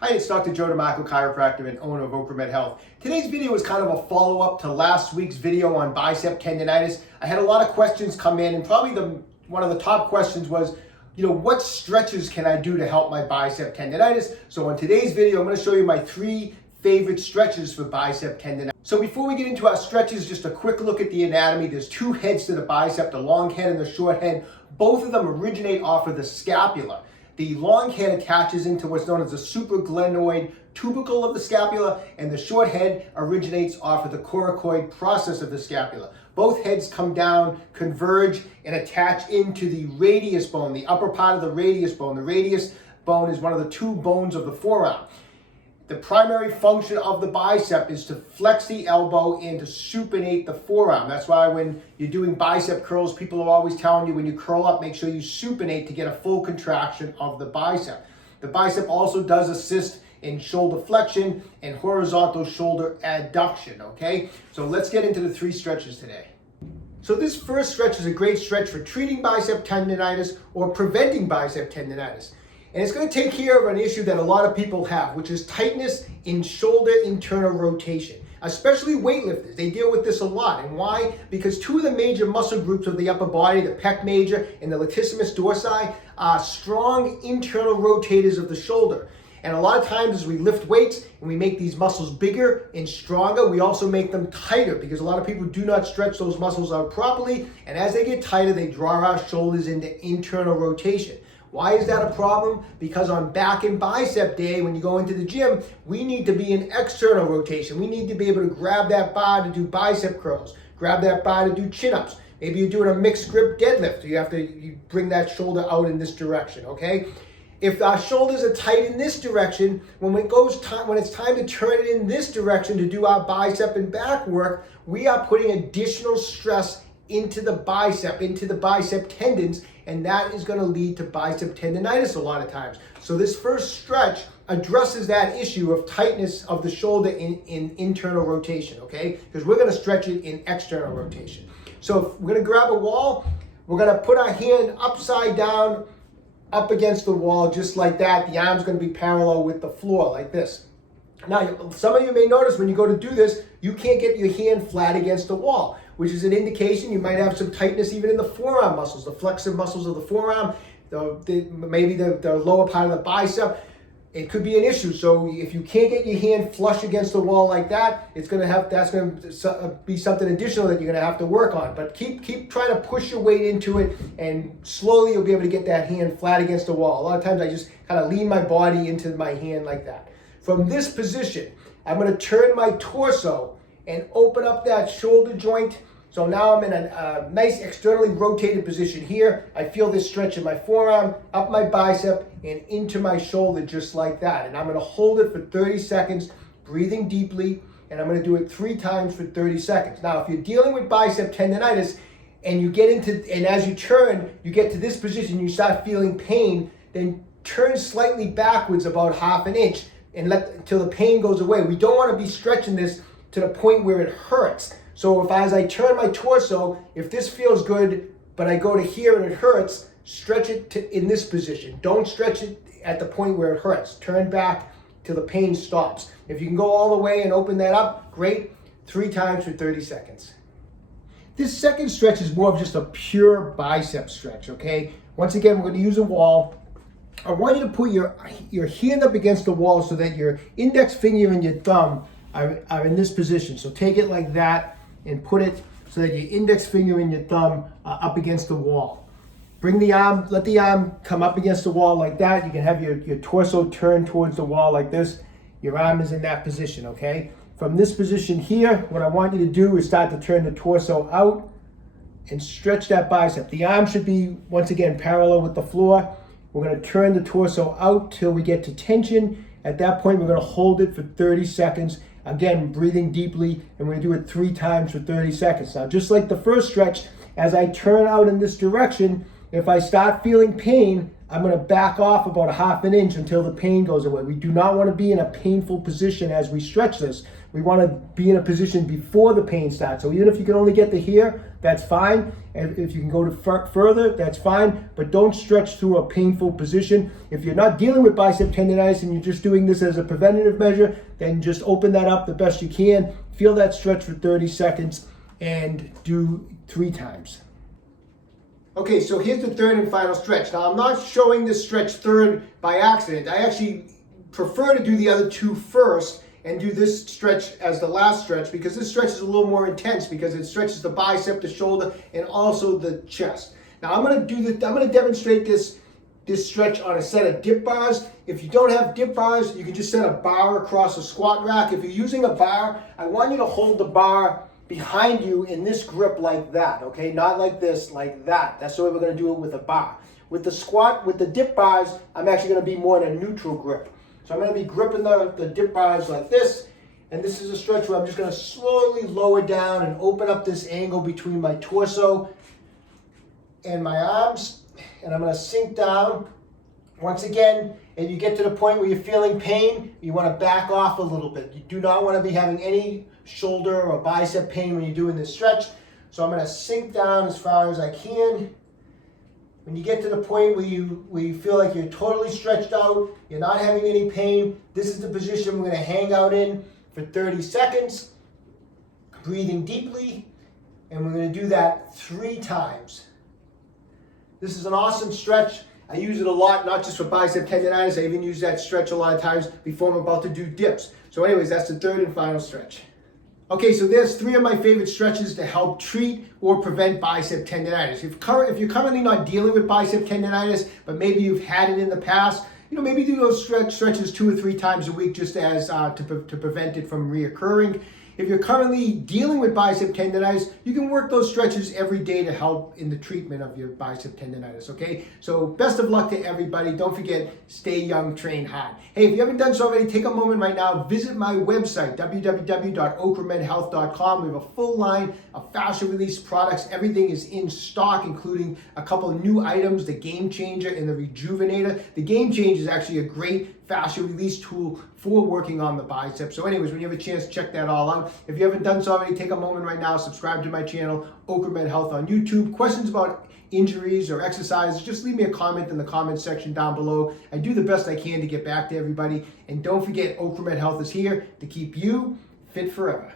Hi, it's Dr. Joe DeMarco, chiropractor and owner of OcraMed Health. Today's video is kind of a follow-up to last week's video on bicep tendonitis. I had a lot of questions come in, and probably one of the top questions was, what stretches can I do to help my bicep tendonitis? So in today's video, I'm going to show you my 3 favorite stretches for bicep tendonitis. So before we get into our stretches, just a quick look at the anatomy. There's 2 heads to the bicep, the long head and the short head. Both of them originate off of the scapula. The long head attaches into what's known as the supraglenoid tubercle of the scapula, and the short head originates off of the coracoid process of the scapula. Both heads come down, converge, and attach into the radius bone, the upper part of the radius bone. The radius bone is one of the 2 bones of the forearm. The primary function of the bicep is to flex the elbow and to supinate the forearm. That's why when you're doing bicep curls, people are always telling you when you curl up, make sure you supinate to get a full contraction of the bicep. The bicep also does assist in shoulder flexion and horizontal shoulder adduction, okay? So let's get into the 3 stretches today. So this first stretch is a great stretch for treating bicep tendonitis or preventing bicep tendonitis. And it's going to take care of an issue that a lot of people have, which is tightness in shoulder internal rotation, especially weightlifters. They deal with this a lot. And why? Because 2 of the major muscle groups of the upper body, the pec major and the latissimus dorsi, are strong internal rotators of the shoulder. And a lot of times as we lift weights and we make these muscles bigger and stronger, we also make them tighter because a lot of people do not stretch those muscles out properly. And as they get tighter, they draw our shoulders into internal rotation. Why is that a problem? Because on back and bicep day, when you go into the gym, we need to be in external rotation. We need to be able to grab that bar to do bicep curls, grab that bar to do chin-ups. Maybe you're doing a mixed grip deadlift. You bring that shoulder out in this direction, okay? If our shoulders are tight in this direction, when it's time to turn it in this direction to do our bicep and back work, we are putting additional stress into the bicep tendons, and that is going to lead to bicep tendonitis a lot of times. So this first stretch addresses that issue of tightness of the shoulder in internal rotation, okay? Because we're going to stretch it in external rotation. So if we're going to grab a wall, we're going to put our hand upside down up against the wall just like that. The arm's going to be parallel with the floor like this. Now, some of you may notice when you go to do this, you can't get your hand flat against the wall, which is an indication you might have some tightness even in the forearm muscles, the flexor muscles of the forearm, maybe the lower part of the bicep. It could be an issue. So if you can't get your hand flush against the wall like that, that's going to be something additional that you're going to have to work on. But keep trying to push your weight into it, and slowly you'll be able to get that hand flat against the wall. A lot of times I just kind of lean my body into my hand like that. From this position, I'm going to turn my torso and open up that shoulder joint. So now I'm in a nice externally rotated position here. I feel this stretch in my forearm, up my bicep, and into my shoulder just like that. And I'm going to hold it for 30 seconds, breathing deeply, and I'm going to do it 3 times for 30 seconds. Now, if you're dealing with bicep tendonitis and as you turn, you get to this position, you start feeling pain, then turn slightly backwards about ½ an inch and until the pain goes away. We don't want to be stretching this to the point where it hurts. So as I turn my torso, if this feels good, but I go to here and it hurts, stretch it in this position. Don't stretch it at the point where it hurts. Turn back till the pain stops. If you can go all the way and open that up, great. 3 times for 30 seconds. This second stretch is more of just a pure bicep stretch, okay? Once again, we're going to use a wall. I want you to put your hand up against the wall so that your index finger and your thumb are in this position. So take it like that and put it so that your index finger and your thumb are up against the wall. Bring the arm, let the arm come up against the wall like that. You can have your torso turned towards the wall like this. Your arm is in that position, okay? From this position here, what I want you to do is start to turn the torso out and stretch that bicep. The arm should be, once again, parallel with the floor. We're going to turn the torso out till we get to tension. At that point, we're going to hold it for 30 seconds. Again, breathing deeply, and we're going to do it 3 times for 30 seconds. Now, just like the first stretch, as I turn out in this direction, If I start feeling pain, I'm going to back off about a half an inch until the pain goes away. We do not want to be in a painful position as we stretch this. We want to be in a position before the pain starts. So even if you can only get to here, that's fine. And if you can go to further, that's fine. But don't stretch through a painful position. If you're not dealing with bicep tendonitis and you're just doing this as a preventative measure, then just open that up the best you can. Feel that stretch for 30 seconds and do 3 times. Okay, so here's the third and final stretch. Now, I'm not showing this stretch third by accident. I actually prefer to do the other 2 first and do this stretch as the last stretch, because this stretch is a little more intense because it stretches the bicep, the shoulder, and also the chest. Now, I'm going to demonstrate this stretch on a set of dip bars. If you don't have dip bars, you can just set a bar across a squat rack. If you're using a bar, I want you to hold the bar behind you in this grip like that, okay? Not like this, like that. That's the way we're gonna do it with a bar. With the squat, with the dip bars, I'm actually gonna be more in a neutral grip. So I'm gonna be gripping the dip bars like this, and this is a stretch where I'm just gonna slowly lower down and open up this angle between my torso and my arms, and I'm gonna sink down. Once again, and you get to the point where you're feeling pain, you want to back off a little bit. You do not want to be having any shoulder or bicep pain when you're doing this stretch. So I'm going to sink down as far as I can. When you get to the point where you feel like you're totally stretched out, you're not having any pain, this is the position we're going to hang out in for 30 seconds, breathing deeply, and we're going to do that 3 times. This is an awesome stretch. I use it a lot, not just for bicep tendonitis. I even use that stretch a lot of times before I'm about to do dips. So anyways, that's the third and final stretch. Okay, so there's 3 of my favorite stretches to help treat or prevent bicep tendonitis. If you're currently not dealing with bicep tendonitis, but maybe you've had it in the past, maybe do those stretches 2 or 3 times a week just as to prevent it from reoccurring. If you're currently dealing with bicep tendonitis, you can work those stretches every day to help in the treatment of your bicep tendonitis, okay? So best of luck to everybody. Don't forget, stay young, train hard. Hey, if you haven't done so already, take a moment right now, visit my website, www.OcraMedHealth.com. We have a full line of fascia release products. Everything is in stock, including a couple of new items, the Game Changer and the Rejuvenator. The Game Changer is actually a great fascia release tool for working on the biceps. So anyways, when you have a chance, check that all out. If you haven't done so already, take a moment right now, subscribe to my channel, OcraMed Health on YouTube. Questions about injuries or exercises, just leave me a comment in the comment section down below. I do the best I can to get back to everybody. And don't forget, OcraMed Health is here to keep you fit forever.